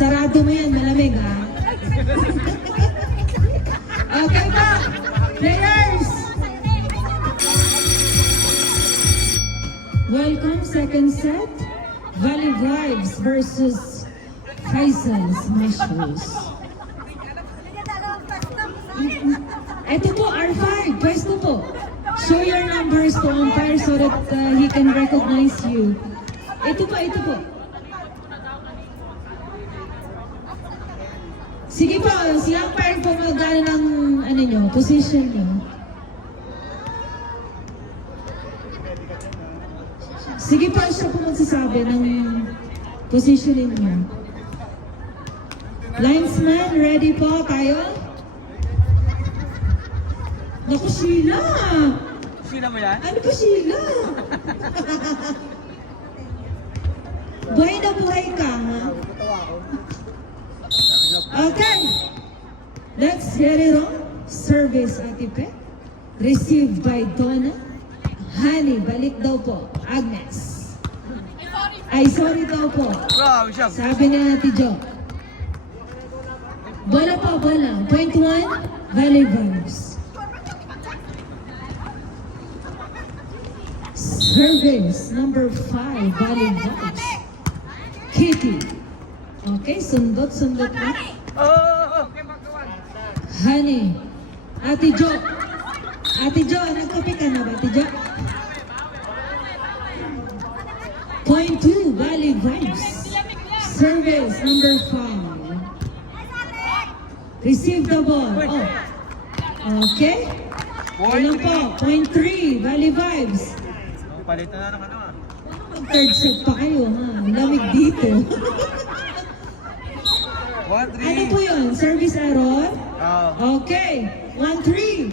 Sarado mo yan, malamig ha. Okay po, players! Welcome, second set. Valley Vibes versus Faisal Smashers. Ito po, R5, pwesto po. Show your numbers to umpire so that he can recognize you. Ito po, ito po. Sige po, si umpire po mag-ano ng ano nyo, position nyo. Sige po, siya po magsasabi ng positioning nyo. Linesman, ready po tayo? Naku, Sheila! Sheila mo yan? Ano ba, Sheila? Buhay na buhay ka, ha? Okay. Let's get it on. Service, Atipe. Received by Donna. Honey, balik daw po. Agnes. Ay, sorry daw po. Grabe siya. Sabi na Ate Jo. Bola po, bola. Point 1, Valley Vibes. Service number 5, Valley Vibes. Kitty. Okay, sundot na. Oh! Honey. Ate Jo. Ate Jo, nagkape ka na ba, Ate Jo? Point 2, Valley Vibes. Service number 5. Receive the ball. Oh. Okay. Ilan po? Point 3, Valley Vibes. Palitan na ng ano ah. Third set pa kayo, ha? Lamig dito. 1-3. Ano po yun? Service error? Okay. 1-3.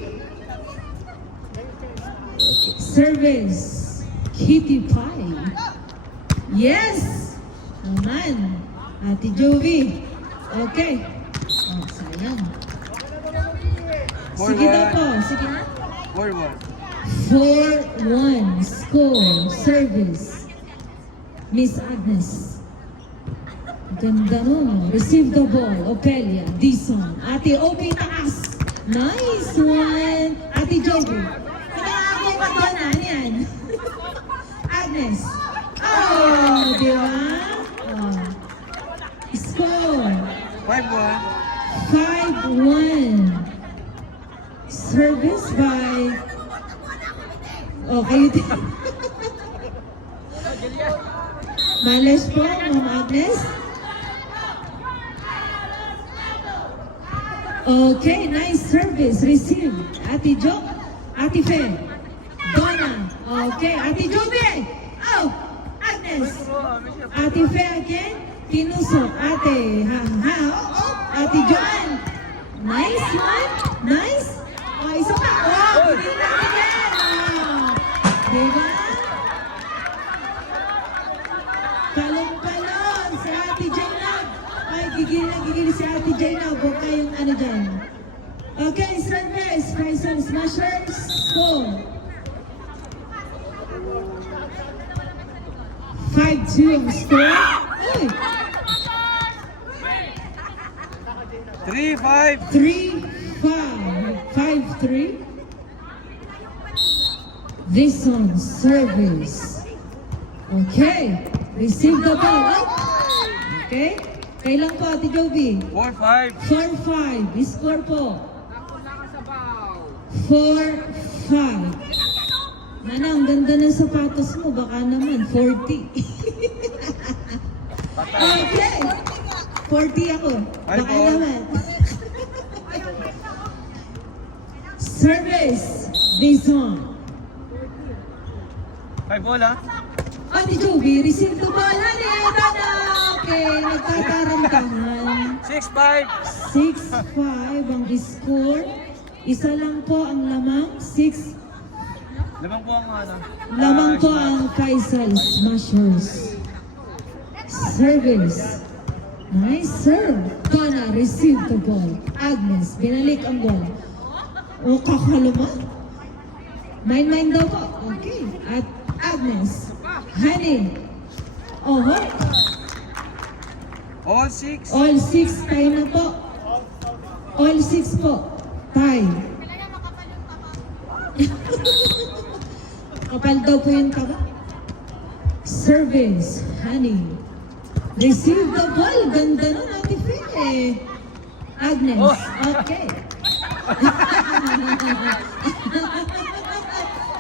Service. Kitty Pie. Yes! Naman. Ate Jovi. Okay. Oh, sayang. Sige daw po. Sige na. 4-1. 4-1. Score. Service. Miss Agnes. Ganda nun. Receive the ball. Opelia. Dison. Ate Opie taas. Nice one. Ate Jovi. Pinakakay pa doon. Ano yan? Agnes. Oh, di ba? Oh. Score. 5-1. 5-1. Service by... Oh, kayo din. Malas po, Ma'am Agnes. Okay, nice service. Receive. Ate Jo. Ate Fe. Donna. Okay, Ate Jovi. Oh, Agnes. Ate Fe again. Tinusok. Ate. Ha. Oh. Ate Joan. Nice one. Nice. Oh, isa pa. Oh, hindi na again. Oh. Diba? Talong-talong si Ate Jainab. Ay, gigil si Ate Jainab. Huwag kayong ano dyan. Okay, service. Faisal Smashers. Score. 5-2 ang score. Uy! 3-5. 3-5. 5-3. This one, service. Okay. Receive the ball. Okay. Kailan po, Ate Jovi? 4-5. 4-5. Score po. 4-5. Nana, ang ganda ng sapatos mo. Baka naman, 40. Okay. 40 ako. Baka naman. Service. This one. 5 bola. Ate Jovi, receive the ball. Honey, Donna. Okay, nagtatarantahan. 6-5. 6-5 ang score. Isa lang po ang lamang. 6. Lamang po ang ano. Lamang po ang Faisal Smashers. Service. Nice serve. Donna, receive the ball. Agnes, binalik ang bola. O, kakaluma. Mine daw po. Okay. At Agnes. Honey. Oh, All 6. All 6, tie na po. All 6 po. Tie. Kapal daw po yung taba. Service, honey. Receive the ball. Ganda nun, Ate Faye. Agnes, okay.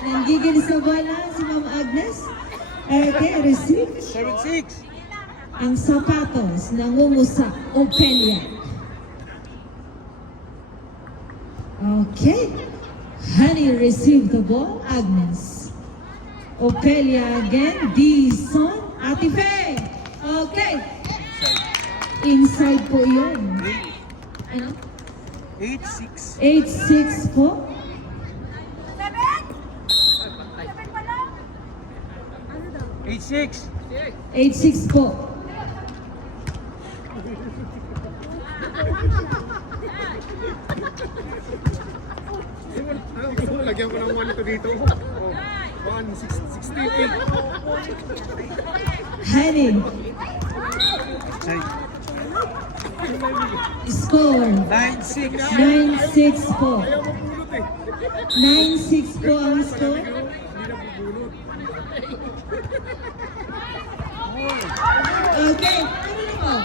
Nanggigil sa bola si Ma'am Agnes. Okay, receive. 7-6. Ang sapatos nangumusak. Opelia. Okay. Honey receive the ball. Agnes. Opelia again. Dison. Ate Faye. Okay. Inside po yun. Ano? 8-6. 8-6 po. 8-6. 8-6 po. Lagyan ko ng 1 ito dito. Oh, 1-16-8. Honey. Score. 9-6. 9-6 po. Ayaw mapulot eh. 9-6 po ang score. Hindi na bubulot. Okay. Ano na po?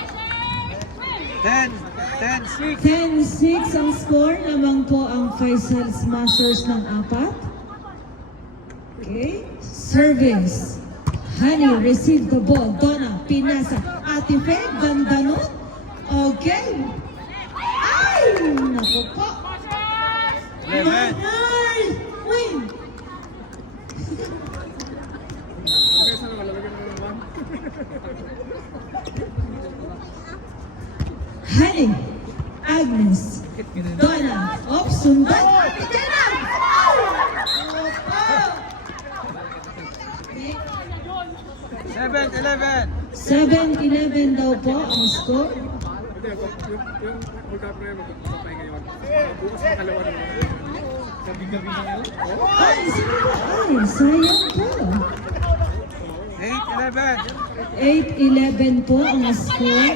10-6. 10-6 ang score. Naman po ang Faisal Smashers ng 4. Okay. Service. Honey, receive the ball. Donna, pinasa. Ate Faye, ganda nun. Okay. Ay! Naku po. 11. Manay! Win! Okay, sana malagyan mo ng 1. Honey, Agnes, Donna, sundan. Ate Jenna! Seven, 7-11 daw po ang score. Hindi, yung magkap na yun, magkapay ngayon. Bukas makalawa naman. Gabi-gabi na yun. Ay, sayang po. 8-11. 8-11 po ang score.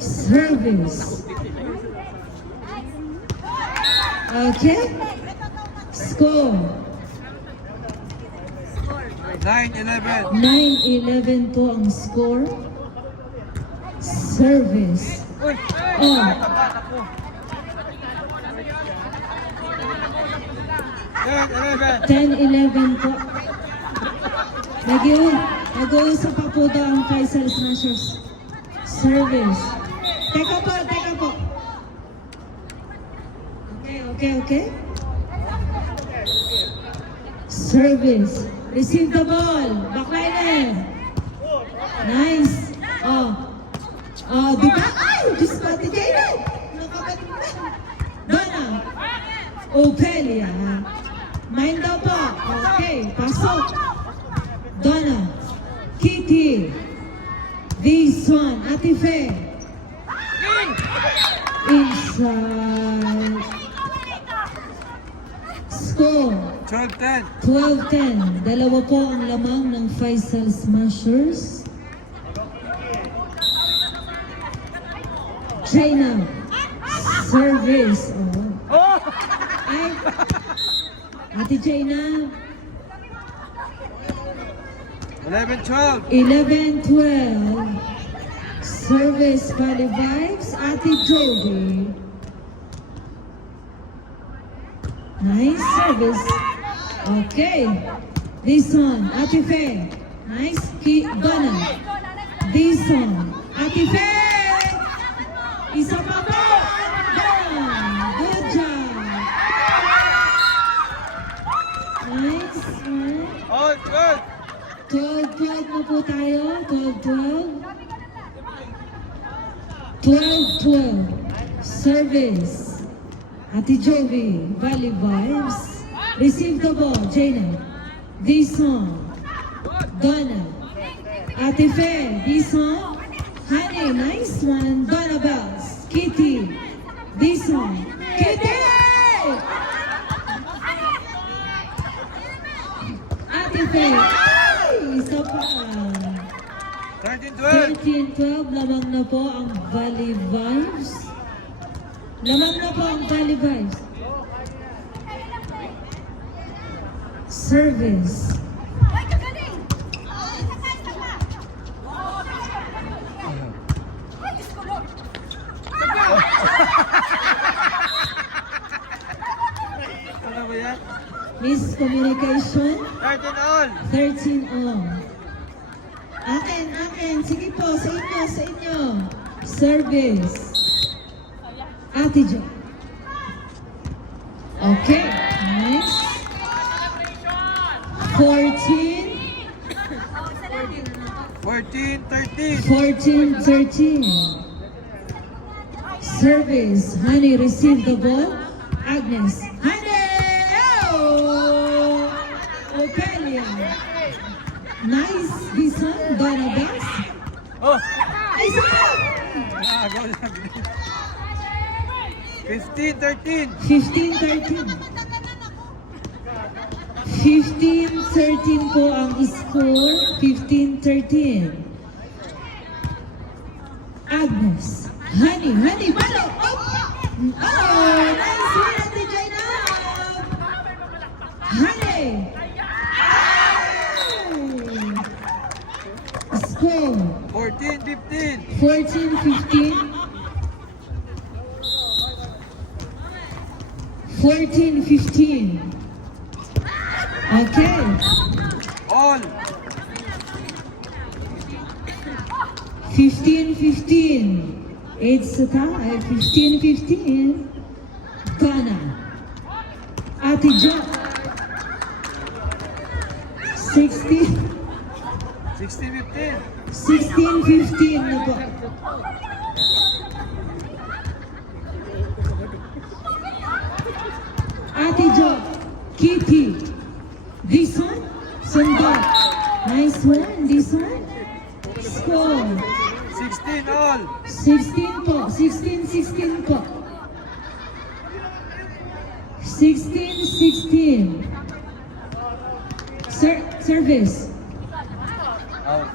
Service. Okay. Score. 9-11. 9-11 po ang score. Service. Uy! Oh. Tapat ako. 10-11. 10-11 po. Nag-uusap pa po daw ang Faisal Smashers. Service. Teka po. Okay. Service. Receive the ball. Backliner. Nice. Di ba? Ay! Diyos ko, Ate Jayden. Nakabalik na. Donna. Opelia. 9 daw po. Okay. Pasok. Donna. Kitty. This one. Ate Faye. Inside. Score. 12-10. 12-10. Dalawa po ang lamang ng Faisal Smashers. China. Service. Oh! Ay. Ate China. 11-12. 11-12. Service Valley Vibes. Ate Joby. Nice service. Okay. This one. Ate Faye. Nice. Donna. This one. Ate Faye. Isa pa po. Donna. Good job. Nice. All good. 12-12 na po tayo. 12-12. 12-12. Service. Ate Jovi, Valley Vibes. Receive the ball, Jaina. This song. Donna. Ate Faye, this song. Honey, nice one. Donna Bells. Kitty. This song. Kitty! Ate Faye. Ay! Isa pa. 13-12. 13-12, lamang na po ang Valley Vibes. Lamang na po ang Valley Vibes. Service. Ay, kagaling! Isa pa! Ay, Diyos ko, Lord! Ano ba yan? Miscommunication. 13 all. 13 all. Akin. Sige po, sa inyo. Service. Ate Jo. Okay, nice. 14, 14-13. 13. Service. Honey, receive the ball. Agnes. Honey! Oh! Ophelia. Nice. This one, Donna Bass. Oh! Isa pa! Ah, goal lang. 15-13. 15-13. 15-13 po ang score. 15-13. Agnes. Honey, balo! Oh, nice win, Ate Jaina! Honey! Score. 14-15. 14-15. 14-15. Okay. All. 15-15. It's a tie. 15-15. Ghana. Ate Jo. 16. 16-15. 16-15 na po. Ate Jo. Kitty. This one. Sundar. Nice one. This one. Score. 16 all. 16 po. 16 po. 16. Service. Out.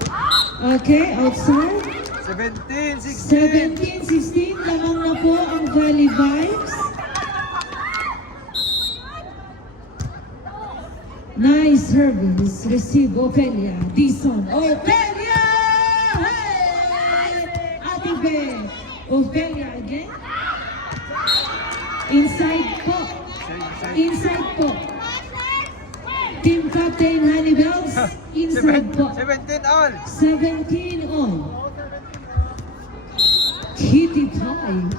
Okay, outside. 17-16. 17-16. Lamang na po ang Valley Vibes. Nice service. Receive Ophelia. Dison. Ophelia! Hey! Ate Be. Ophelia again. Inside po. Inside po. Team Captain Honey Bells. Inside po. 17 all. 17 on. Kitty Pie.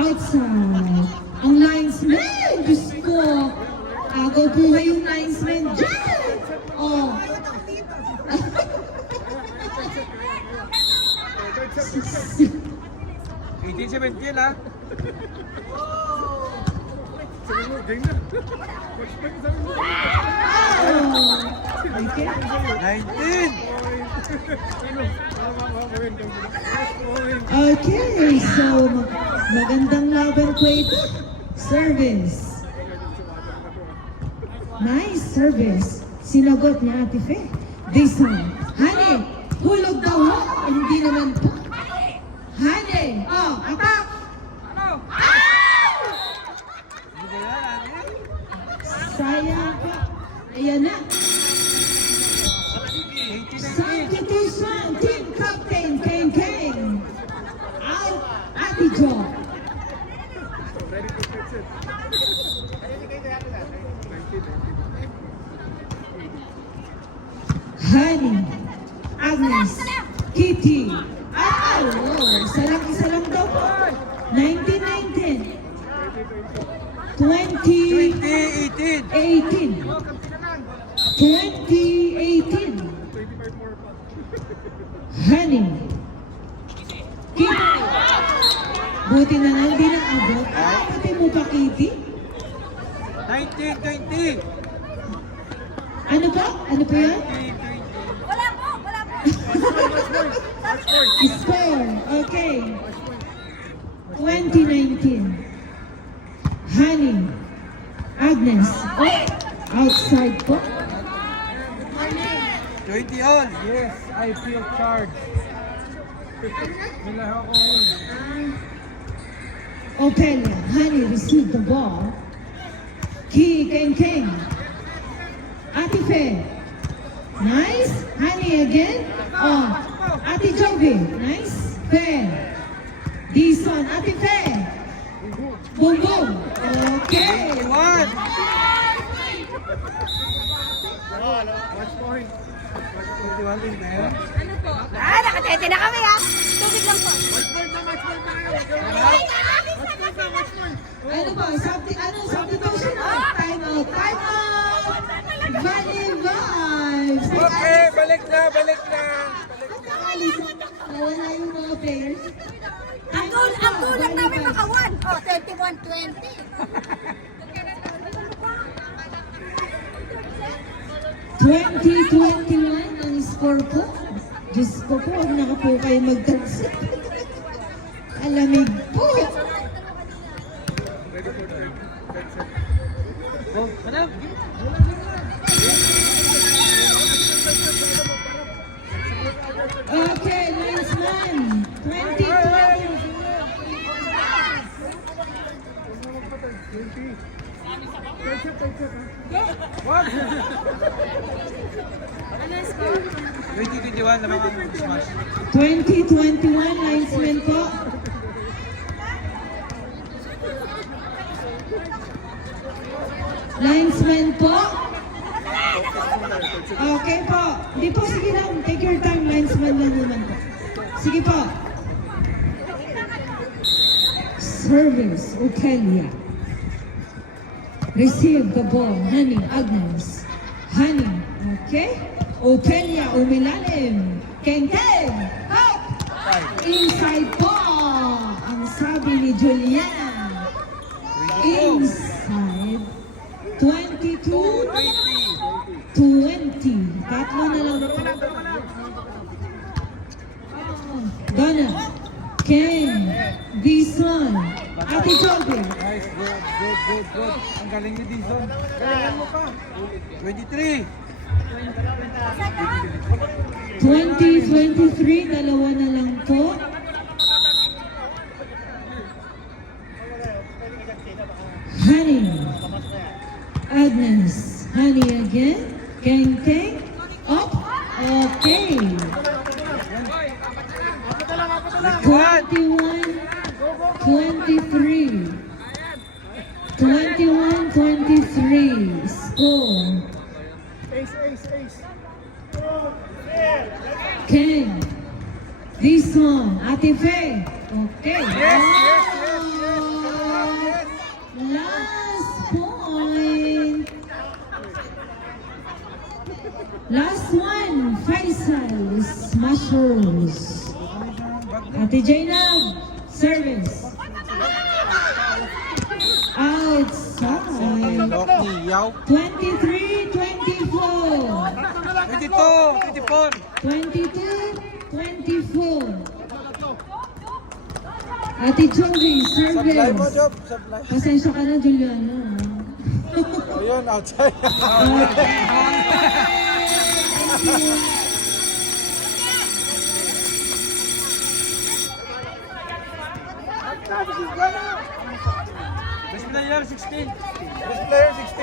Outside. Ang linesman. Diyos ko. Agaw buhay yung linesman. Diyan! Oh. 18-17 ha. Sabi mo, game na. Coach Mike, sabi mo. Oh. Okay. 19. Okay. So, magandang laban po ito. Service. Nice service. Sinagot niya Ate Fe. This one. Honey, hulog daw ho. Hindi naman po. Honey, oh, attack! Hindi ba yan, Ani? Sayang pa. Ayan na. 18-19. Substitution, Team Captain Keng. Out, Ate Jo. Ready to fix it. 19. Honey, Agnes, Kitty. Oh, isa lang daw po. 19-19. 20-18. 20-18. 20-18. 25 more pa. Honey. Kitty. Buti na nga, hindi na abot. Pati mo pa, Kitty. 19-20. Ano pa? Ano pa yan? 20-20. Wala po! Score. Okay. 2019. Honey. Agnes. Oh, outside po. 20 all. Yes, I feel charged. May lahat ako ngayon. Opelia, Honey received the ball. Ki Keng. Ate Fe. Nice. Honey again. Oh, Ate Jovi. Nice. Fe. Dison. Ate Fe. Boom boom. Okay. 21. Watch point. 21 din na yun. Ah, nakatete na kami ha. Tubig lang po. Match point na kayo. Ay, nakakis na kasi na. Ano ba? Substitution? Time out. Time out. Valley Vibes. Okay, balik na. Nawala yung mga players. Ang gulat namin makawan. Oh, 21-20. 20-21 ang score po. Diyos ko po, huwag na po kayo mag-transit. Alamig po. Ready for time. That's it. Go, ano? Okay, linesman. 20-20. 20-21 naman ang smash. 20-21 linesman po. Linesman po. Okay po. Hindi po, sige lang. Take your time, linesman lang naman po. Sige po. Service, Okelia. Receive the ball, Honey, Agnes. Honey, okay. Okelia, umilalim. Kenten, up. Inside po. Ang sabi ni Juliana. Inside. 22-20. Tatlo na lang po. Donna, Ken, Dison, Ate Joby. Nice, good. Ang galing ni Dison. Galingan mo pa. 23. 20-23, dalawa na lang po. Honey, Agnes, Honey again, Keng, up, okay. 21-23. 21-23, score. Ace. Ken, this one, Ate Fe. Okay. Yes. Last point. Last one, Faisal, Smashers. Ate Jainab, service. Outside. Loki, yaw. 23-24. 22, 22-24. Ate Jovi, Supply mo, service. Job. Supply. Pasensya ka na, Juliana. Ayun, outside. Best player 16. Best player 16.